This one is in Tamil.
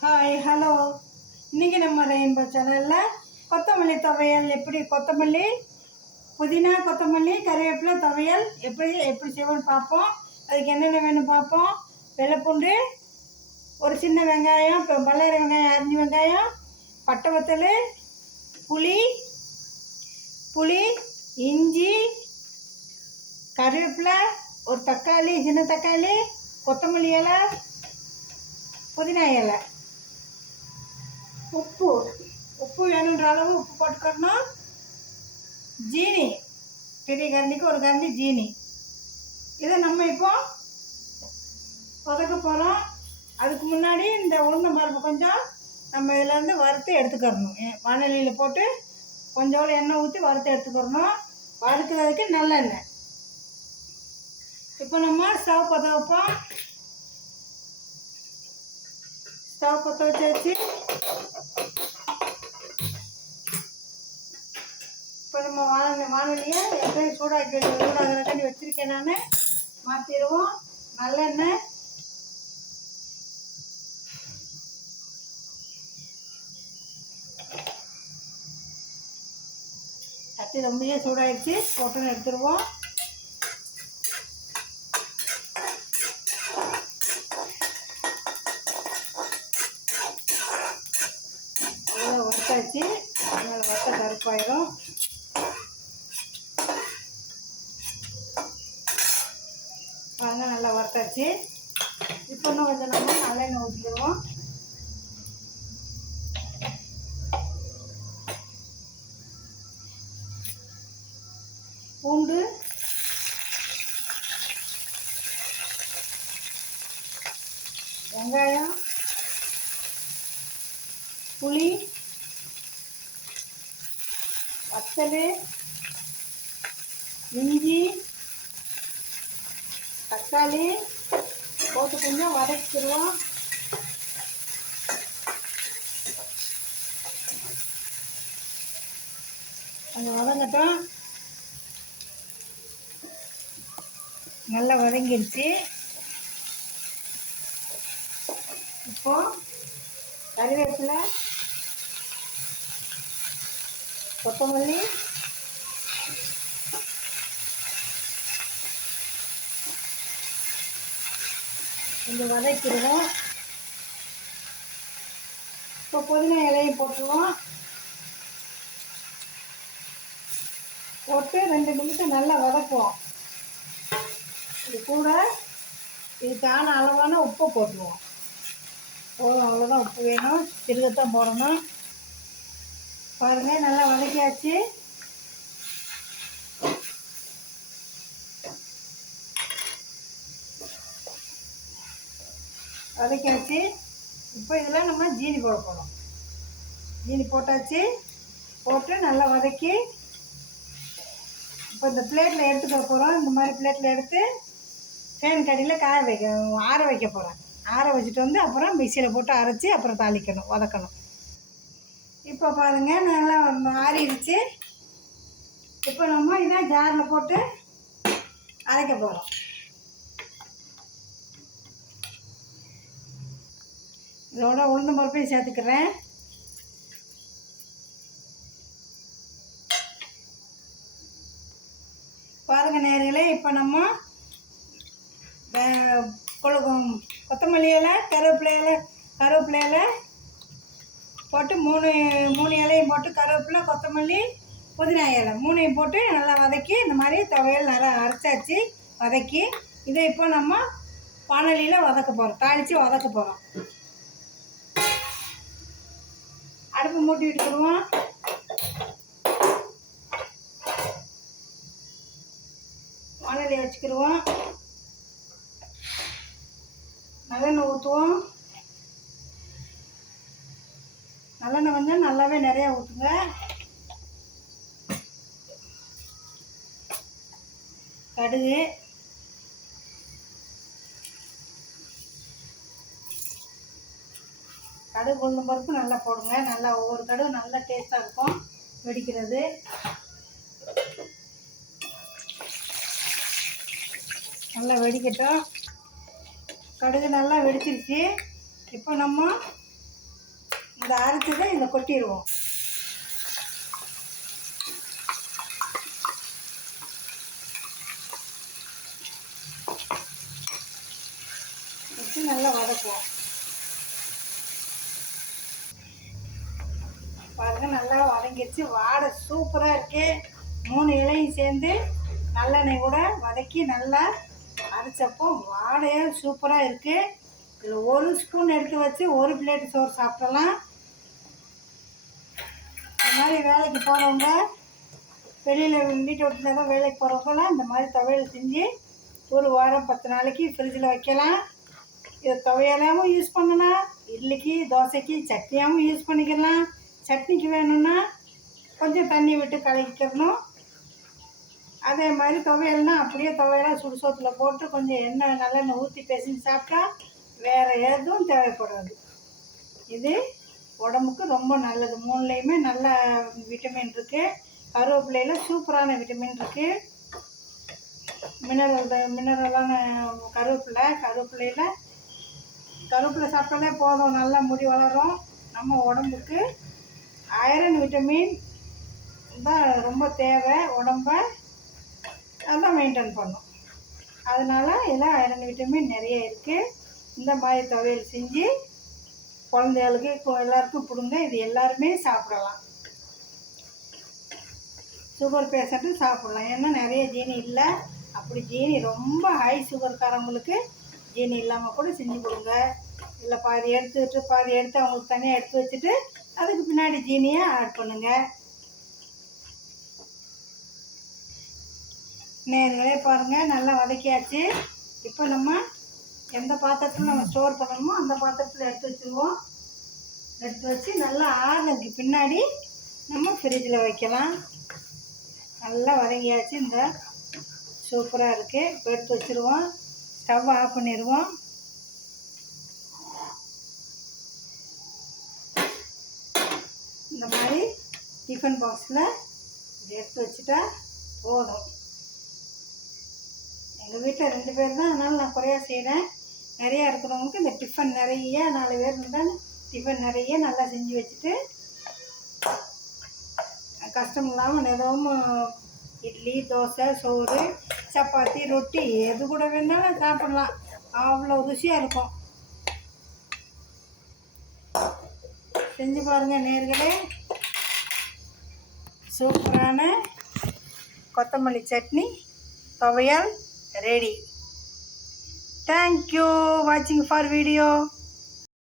Hi hello. இன்றைக்கி நம்ம ரெயின்போ சேனலில் கொத்தமல்லி துவையல் கொத்தமல்லி புதினா கொத்தமல்லி கறிவேப்பிலை துவையல் எப்படி செய்வோன்னு பார்ப்போம். அதுக்கு என்னென்ன வேணும் பார்ப்போம். வெள்ளைப்பூண்டு, ஒரு சின்ன வெங்காயம், இப்போ பல்லாரி வெங்காயம், அரிஞ்சு வெங்காயம், பட்டை வத்தல், புளி, இஞ்சி, கறிவேப்பிலை, ஒரு தக்காளி, சின்ன தக்காளி, கொத்தமல்லி இலை, புதினா இலை, உப்பு வேணுன்ற அளவு உப்பு போட்டுக்கணும். ஜீனி, பெரிய கரண்டிக்கு ஒரு கரண்டி ஜீனி. இதை நம்ம இப்போ வதக்க போகிறோம். அதுக்கு முன்னாடி இந்த உளுந்தம் பருப்பு கொஞ்சம் நம்ம இதிலேருந்து வறுத்து எடுத்துக்கிறணும். வானலியில் போட்டு கொஞ்சோண்டு எண்ணெய் ஊற்றி வறுத்து எடுத்துக்கிறணும். வறுக்கிறதுக்கு நல்லெண்ணெய். இப்போ நம்ம ஸ்டவ் பற்ற வைப்போம். ஸ்டவ் பற்ற வச்சாச்சு. இப்போ நம்ம வானலியை எப்படி சூடாகிறக்காண்டி வச்சுருக்கேன். நான் மாற்றிடுவோம். நல்லெண்ணெய், சட்டி ரொம்பவே சூடாகிடுச்சு. போட்டுன்னு எடுத்துருவோம். நல்லா வறுத்தாச்சு. நல்லா வறுத்த கருப்பாயிரும். அதெல்லாம் நல்லா வறுத்தாச்சு. இப்போ இன்னும் கொஞ்சம் நம்ம நல்லெண்ணெய் ஊற்றிடுவோம். பூண்டு, வெங்காயம், புளி, வத்தல், இஞ்சி, தக்காளி போட்டு கொஞ்சம் வதக்கிடுவோம். கொஞ்சம் வதங்கட்டும். நல்லா வதங்கிடுச்சு. இப்போ கறிவேப்பிலை, கொத்தமல்லி, கொஞ்சம் வதக்கிடுவோம். இப்போ புதினா இலையும் போட்டுருவோம். போட்டு 2 நிமிஷம் நல்லா வதக்குவோம். இது கூட இதுக்கான அளவான உப்பு போட்டுருவோம். போதும், அவ்வளோதான். உப்பு வேணும், திருகத்தான் போடணும். பாருங்கள், நல்லா வதக்கியாச்சு. வதக்கியாச்சு. இப்போ இதில் நம்ம ஜீனி போட போகிறோம். ஜீனி போட்டாச்சு. போட்டு நல்லா வதக்கி இப்போ இந்த பிளேட்டில் எடுத்துக்க போகிறோம். இந்த மாதிரி பிளேட்டில் எடுத்து ஃபேன் கடியில் ஆற வைக்க போகிறேன். ஆற வச்சுட்டு வந்து அப்புறம் மிக்சியில் போட்டு அரைச்சி அப்புறம் தாளிக்கணும், வதக்கணும். இப்போ பாருங்கள், நல்லா ஆறிடுச்சு. இப்போ நம்ம இதை ஜாரில் போட்டு அரைக்க போகிறோம். இதோட உளுந்தம் பருப்பையும் சேர்த்துக்கிறேன். பாருங்கள் நேர்களே, இப்போ நம்ம கொத்தமல்லி இலை, கருவேப்பிலை இலை போட்டு மூணு இலையும் போட்டு கருவேப்பிலை, கொத்தமல்லி, புதினா இலை 3ஐயும் போட்டு நல்லா வதக்கி இந்த மாதிரி துவையல் நல்லா அரைச்சாச்சு. வதக்கி இதை இப்போ நம்ம வானலியில் வதக்க போகிறோம். தாளித்து வதக்க போகிறோம். அடுப்பு மூட்டி விட்டுக்கிடுவோம். வானலியை வச்சுக்கிடுவோம். நல்லெண்ணெய் ஊற்றுவோம். நல்லெண்ணெய் கொஞ்சம் நல்லாவே நிறையா ஊற்றுங்க. கடுகு, உளுந்தம் பருப்பு நல்லா போடுங்க. நல்லா ஒவ்வொரு கடுகு நல்லா டேஸ்ட்டாக இருக்கும் வெடிக்கிறது. நல்லா வெடிக்கட்டும். கடுகு நல்லா வெடிச்சிருச்சு. இப்போ நம்ம இந்த அரைச்சதை இதில் கொட்டிடுவோம். வச்சு நல்லா வதக்குவோம். பாருங்கள், நல்லா வதங்கிடுச்சு. வாடை சூப்பராக இருக்குது. 3 இலையும் சேர்ந்து நல்லெண்ணெய் கூட வதக்கி நல்லா அரைச்சப்போ வாடையாக சூப்பராக இருக்குது. இதில் 1 ஸ்பூன் எடுத்து வச்சு 1 பிளேட்டு சோறு சாப்பிடலாம். இந்த மாதிரி வேலைக்கு போகிறவங்க, வெளியில் வீட்டை விட்டு தான் வேலைக்கு போகிறவங்களாம் இந்த மாதிரி துவையல் செஞ்சு 1 வாரம் 10 நாளைக்கு ஃப்ரிட்ஜில் வைக்கலாம். இதை துவையலாகவும் யூஸ் பண்ணலாம், இட்லிக்கு தோசைக்கு சட்னியாகவும் யூஸ் பண்ணிக்கலாம். சட்னிக்கு வேணும்னா கொஞ்சம் தண்ணி விட்டு கலக்கிக்கணும். அதே மாதிரி துவையல்னால் அப்படியே துவையலாக சுடு சோத்தில் போட்டு கொஞ்சம் எண்ணெய் நல்லெண்ணெய் ஊற்றி பேசின்னு சாப்பிட்டா வேறு எதுவும் தேவைப்படாது. இது உடம்புக்கு ரொம்ப நல்லது. 3லேயுமே நல்ல விட்டமின் இருக்குது. கருவேப்பிலையில் சூப்பரான விட்டமின் இருக்குது. மினரலான கருவேப்பிலை சாப்பிட்டாலே போதும், நல்லா முடி வளரும். நம்ம உடம்புக்கு அயரன் விட்டமின் தான் ரொம்ப தேவை. உடம்ப அதான் மெயின்டைன் பண்ணும். அதனால் இதில் அயரன் விட்டமின் நிறைய இருக்குது. இந்த மாதிரி துவையல் செஞ்சு குழந்தைகளுக்கு எல்லாருக்கும் கொடுங்க. இது எல்லாருமே சாப்பிடலாம். சுகர் பேஷண்ட்டும் சாப்பிட்லாம். ஏன்னா நிறைய ஜீனி இல்லை. அப்படி ஜீனி ரொம்ப ஹை சுகர்காரவங்களுக்கு ஜீனி இல்லாமல் கூட செஞ்சு கொடுங்க. இல்லை பாதி எடுத்து அவங்களுக்கு தனியாக எடுத்து வச்சுட்டு அதுக்கு பின்னாடி ஜீனியை ஆட் பண்ணுங்கள். நேர்களே பாருங்கள், நல்லா வதக்கியாச்சு. இப்போ நம்ம எந்த பாத்திரத்தில் நம்ம ஸ்டோர் பண்ணணுமோ அந்த பாத்திரத்தில் எடுத்து வச்சுருவோம். எடுத்து வச்சு நல்லா ஆறுனதுக்கு பின்னாடி நம்ம ஃப்ரிட்ஜில் வைக்கலாம். நல்லா வதங்கியாச்சு. இந்த சூப்பராக இருக்குது. இப்போ எடுத்து வச்சுருவோம். ஸ்டவ் ஆஃப் பண்ணிடுவோம். இந்த மாதிரி டிஃபன் பாக்ஸில் எடுத்து வச்சுட்டா போதும். எங்கள் வீட்டில் 2 பேர் தான், அதனால் நான் குறையா செய்கிறேன். நிறையா இருக்கிறவங்களுக்கு இந்த டிஃபன் நிறைய 4 பேர் இருந்தால் டிஃபன் நிறைய நல்லா செஞ்சு வச்சுட்டு கஷ்டம் இல்லாமல் எதுவும் இட்லி தோசை சோறு சப்பாத்தி ரொட்டி எது கூட வேணாலும் சாப்பிட்லாம். அவ்வளோ ருசியாக இருக்கும். செஞ்சு பாருங்கள் நேர்களே. சூப்பரான கொத்தமல்லி சட்னி துவையல் ready. Thank you watching for video.